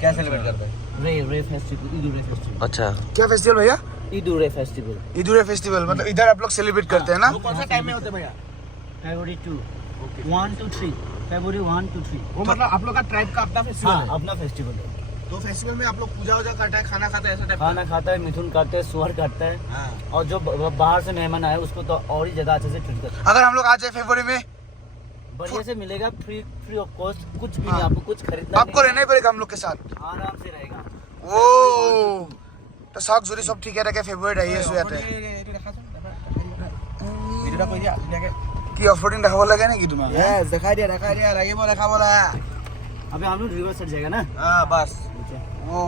क्या सेलिब्रेट करते हैं? रे फेस्टिवल, ईद-उल-ज़ुहा फेस्टिवल। अच्छा, क्या फेस्टिवल भैया? ईद-उल-ज़ुहा फेस्टिवल। ईद-उल-ज़ुहा फेस्टिवल मतलब इधर आप लोग सेलिब्रेट करते हैं ना? वो कौन सा टाइम में होते हैं भैया? February 2, 1 to 3, February 1 to 3। वो मतलब आप लोग का ट्राइब का अपना फेस्टिवल हाँ, है? अपना फेस्टिवल है। तो फेस्टिवल में आप लोग पूजा वूजा करते हैं, खाना खाते हैं, ऐसा टाइप? खाना खाता है, मिथुन काटते हैं, सुअर काटता है, हाँ। और जो बाहर से मेहमान आए उसको तो और ही ज्यादा अच्छे से ट्रीट करते अगर हम लोग आ जाए फरवरी में हैं। बढ़िया से मिलेगा, फ्री ऑफ कॉस्ट, कुछ भी हाँ। नहीं, आपको कुछ खरीदना आपको रहना ही पड़ेगा हम लोग के साथ। आराम से रहेगा। ओ তো চাওক যদি সব ঠিকে থাকে ফেব্ৰুৱাৰীত আহি আছো ইয়াতে ভিডিওটা কৈ দিয়া ধুনীয়াকে। কি অফাৰিং দেখাব লাগে নেকি তোমাক? यस, দেখাই দিয়া লাগিব দেখাবলা। अबे हम लोग रिवर साइड जाएगा ना। हां बस। ও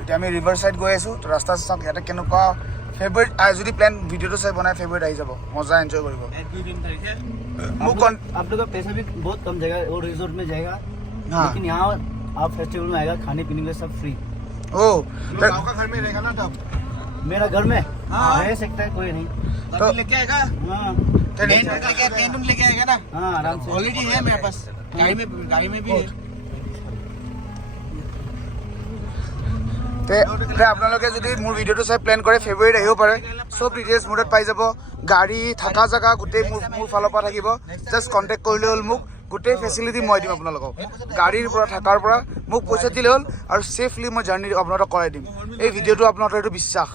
এতিয়া আমি ৰিভাৰ সাইড গৈ আছো তো ৰাস্তা চাওক ইয়াতে কেনেকুৱা ফেব্ৰুৱাৰীত যদি প্লেন ভিডিঅ'টো চাই বনাই ফেব্ৰুৱাৰীত আহি যাব মজা এনজয় কৰিব। 2-3 तारीख है। आप लोग का पैसा भी बहुत कम जाएगा, वो रिजोर्ट में जाएगा, हाँ। लेकिन यहाँ आप फेस्टिवल में आएगा, खाने पीने के लिए सब फ्री। ओ गांव का घर में रहेगा ना तब? मेरा घर में हाँ। रह सकता है, कोई नहीं। तो लेके आएगा? हाँ टेंट लेके आएगा ना? हाँ, आराम से। ऑलरेडी है मेरे पास, गाड़ी में भी है। আপোনালোকে যদি মোৰ ভিডিঅ'টো চাই প্লেন কৰে ফেব্ৰুৱাৰীত আহিব পাৰে চব ডিটেইলছ মোৰ তাত পাই যাব গাড়ী থকা জেগা গোটেই মোৰ ফালৰ পৰা থাকিব জাষ্ট কণ্টেক্ট কৰিলে হ'ল মোক গোটেই ফেচিলিটি মই দিম আপোনালোকক গাড়ীৰ পৰা থাকাৰ পৰা মোক পইচা দিলে হ'ল আৰু ছেফলি মই জাৰ্ণি আপোনালোকক কৰাই দিম এই ভিডিঅ'টো আপোনালোকৰ এইটো বিশ্বাস